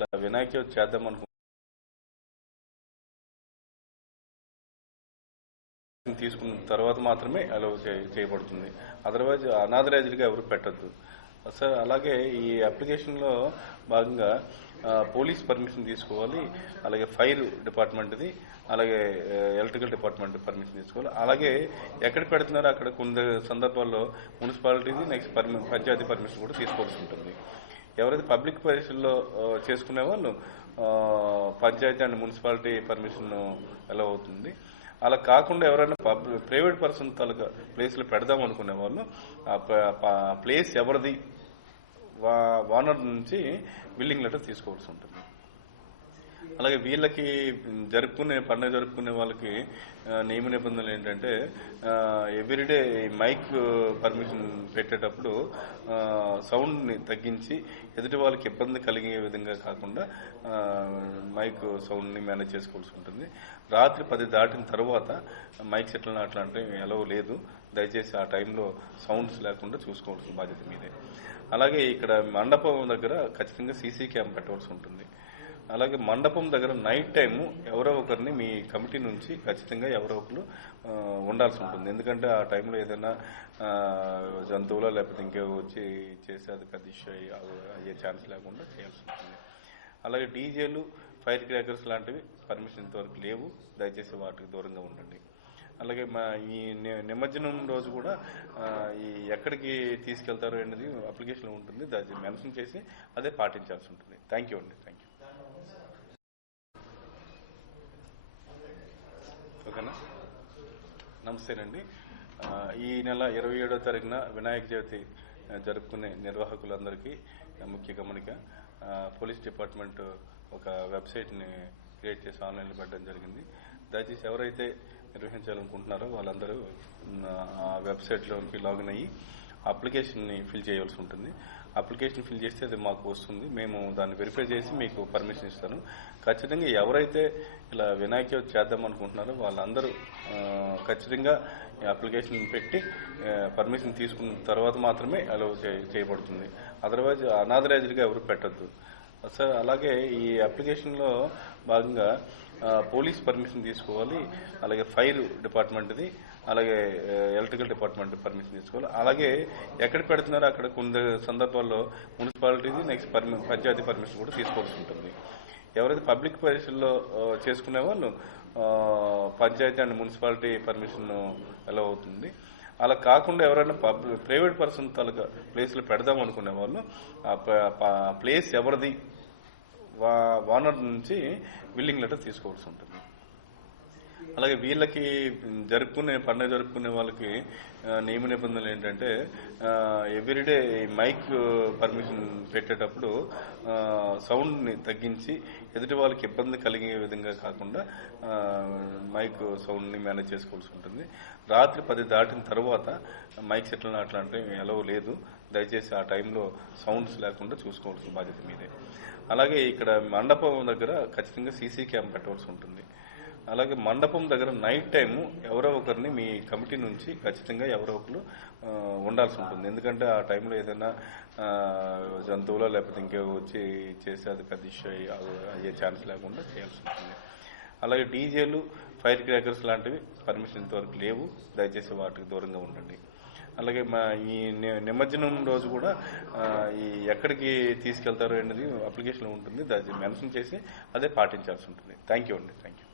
ఇలా వినాయక చవితి చేద్దాం అనుకుంటున్నాం తీసుకున్న తర్వాత మాత్రమే అలౌ చే- చేయబడుతుంది. అదర్వైజ్ అనాథరైజ్డ్గా ఎవరు పెట్టద్దు. సార్ అలాగే ఈ అప్లికేషన్లో భాగంగా పోలీస్ పర్మిషన్ తీసుకోవాలి. అలాగే ఫైర్ డిపార్ట్మెంట్ది అలాగే ఎలక్ట్రికల్ డిపార్ట్మెంట్ పర్మిషన్ తీసుకోవాలి. అలాగే ఎక్కడ పెడుతున్నారో అక్కడ కొన్ని సందర్భాల్లో మున్సిపాలిటీది నెక్స్ట్ పర్మి పంచాయతీ పర్మిషన్ కూడా తీసుకోవాల్సి ఉంటుంది. ఎవరైతే పబ్లిక్ పరీక్షల్లో చేసుకునే వాళ్ళు పంచాయతీ అండ్ మున్సిపాలిటీ పర్మిషన్ ఎలా అవుతుంది. అలా కాకుండా ఎవరైనా పబ్లిక్ ప్రైవేట్ పర్సన్ తాలూకా ప్లేస్లో పెడదాం అనుకునే వాళ్ళు ఆ ప- ప్లేస్ ఎవరిది ఓనర్ నుంచి బిల్డింగ్ లెటర్ తీసుకోవాల్సి ఉంటుంది. అలాగే వీళ్ళకి జరుపుకునే పండుగ జరుపుకునే వాళ్ళకి నియమ నిబంధనలు ఏంటంటే ఎవ్రీడే మైక్ పర్మిషన్ పెట్టేటప్పుడు సౌండ్ని తగ్గించి ఎదుటి వాళ్ళకి ఇబ్బంది కలిగే విధంగా కాకుండా మైక్ సౌండ్ని మేనేజ్ చేసుకోవాల్సి ఉంటుంది. రాత్రి పది దాటిన తర్వాత మైక్ సెట్లను అట్లాంటివి ఎలవ్ లేదు. దయచేసి ఆ టైంలో సౌండ్స్ లేకుండా చూసుకోవాల్సిన బాధ్యత మీదే. అలాగే ఇక్కడ మండపం దగ్గర ఖచ్చితంగా సీసీ క్యామ్ పెట్టవలసి ఉంటుంది. అలాగే మండపం దగ్గర నైట్ టైము ఎవరో ఒకరిని మీ కమిటీ నుంచి ఖచ్చితంగా ఎవరో ఒకరు ఉండాల్సి ఉంటుంది. ఎందుకంటే ఆ టైంలో ఏదైనా ఆ, జంతువులో లేకపోతే ఇంకే వచ్చి చేసి అది పెద్ద ఇష్యూ అయ్యే ఛాన్స్ లేకుండా చేయాల్సి ఉంటుంది. అలాగే డీజేలు ఫైర్ క్రాకర్స్ లాంటివి పర్మిషన్ ఇంతవరకు లేవు. దయచేసి వాటికి దూరంగా ఉండండి. అలాగే మా ఈ నిమజ్జనం రోజు కూడా ఈ ఎక్కడికి తీసుకెళ్తారు అనేది అప్లికేషన్ ఉంటుంది. దాన్ని మెన్షన్ చేసి అదే పాటించాల్సి ఉంటుంది. థ్యాంక్ యూ అండి. థ్యాంక్ యూ ఓకేనా? నమస్తేనండి. ఈ నెల ఇరవై ఏడో తారీఖున వినాయక చవితి జరుపుకునే నిర్వాహకులందరికీ ముఖ్య గమనిక పోలీస్ డిపార్ట్మెంట్ ఒక వెబ్సైట్ని క్రియేట్ చేసి ఆన్లైన్లో పెట్టడం జరిగింది. దయచేసి ఎవరైతే నిర్వహించాలనుకుంటున్నారో వాళ్ళందరూ ఆ వెబ్సైట్లోకి లాగిన్ అయ్యి అప్లికేషన్ని ఫిల్ చేయవలసి ఉంటుంది. అప్లికేషన్ ఫిల్ చేస్తే అది మాకు వస్తుంది. మేము దాన్ని వెరిఫై చేసి మీకు పర్మిషన్ ఇస్తాను. ఖచ్చితంగా ఎవరైతే ఇలా వినాయక చవితి చేద్దాం అనుకుంటున్నారో వాళ్ళందరూ ఖచ్చితంగా అప్లికేషన్ పెట్టి పర్మిషన్ తీసుకున్న తర్వాత మాత్రమే అలౌ చే- చేయబడుతుంది. అదర్వైజ్ అనాథరైజ్డ్గా ఎవరు పెట్టద్దు. సార్ అలాగే ఈ అప్లికేషన్లో భాగంగా పోలీస్ పర్మిషన్ తీసుకోవాలి. అలాగే ఫైర్ డిపార్ట్మెంట్ది. అలాగే ఎలక్ట్రికల్ డిపార్ట్మెంట్ పర్మిషన్ తీసుకోవాలి. అలాగే ఎక్కడ పెడుతున్నారో అక్కడ కొన్ని సందర్భాల్లో మున్సిపాలిటీది నెక్స్ట్ పర్మి పంచాయతీ పర్మిషన్ కూడా తీసుకోవాల్సి ఉంటుంది. ఎవరైతే పబ్లిక్ ప్లేసుల్లో చేసుకునే వాళ్ళు పంచాయతీ అండ్ మున్సిపాలిటీ పర్మిషన్ ఎలా అవుతుంది. అలా కాకుండా ఎవరైనా పబ్లిక్ ప్రైవేట్ పర్సన్ తాలూకా ప్లేస్లో పెడదాం అనుకునే వాళ్ళు ఆ ప- ప్లేస్ ఎవరిది వా- ఓనర్ నుంచి బిల్డింగ్ లెటర్ తీసుకోవాల్సి ఉంటుంది. అలాగే వీళ్ళకి జరుపుకునే పండుగ జరుపుకునే వాళ్ళకి నియమ నిబంధనలు ఏంటంటే ఎవ్రీడే మైక్ పర్మిషన్ పెట్టేటప్పుడు సౌండ్ని తగ్గించి ఎదుటి వాళ్ళకి ఇబ్బంది కలిగే విధంగా కాకుండా మైక్ సౌండ్ని మేనేజ్ చేసుకోవాల్సి ఉంటుంది. రాత్రి పది దాటిన తర్వాత మైక్ సెట్లను అట్లాంటివి ఎలవ్ లేదు. దయచేసి ఆ టైంలో సౌండ్స్ లేకుండా చూసుకోవాల్సిన బాధ్యత మీదే. అలాగే ఇక్కడ మండపం దగ్గర ఖచ్చితంగా సీసీ క్యామ్ పెట్టవలసి ఉంటుంది. అలాగే మండపం దగ్గర నైట్ టైం ఎవరో ఒకరిని మీ కమిటీ నుంచి ఖచ్చితంగా ఎవరో ఒకరు ఉండాల్సి ఉంటుంది. ఎందుకంటే ఆ టైంలో ఏదైనా జంతువులు జంతువులో లేకపోతే ఇంకే వచ్చి చేసి అది పెద్ద ఇష్యూ అయ్యే ఛాన్స్ లేకుండా చేయాల్సి ఉంటుంది. అలాగే డీజేలు ఫైర్ క్రాకర్స్ లాంటివి పర్మిషన్ ఇంతవరకు లేవు. దయచేసి వాటికి దూరంగా ఉండండి. అలాగే మా ఈ నిమజ్జనం రోజు కూడా ఈ ఎక్కడికి తీసుకెళ్తారు అనేది అప్లికేషన్ ఉంటుంది. దాన్ని మెన్షన్ చేసి అదే పాటించాల్సి ఉంటుంది. థ్యాంక్ యూ అండి. Thank you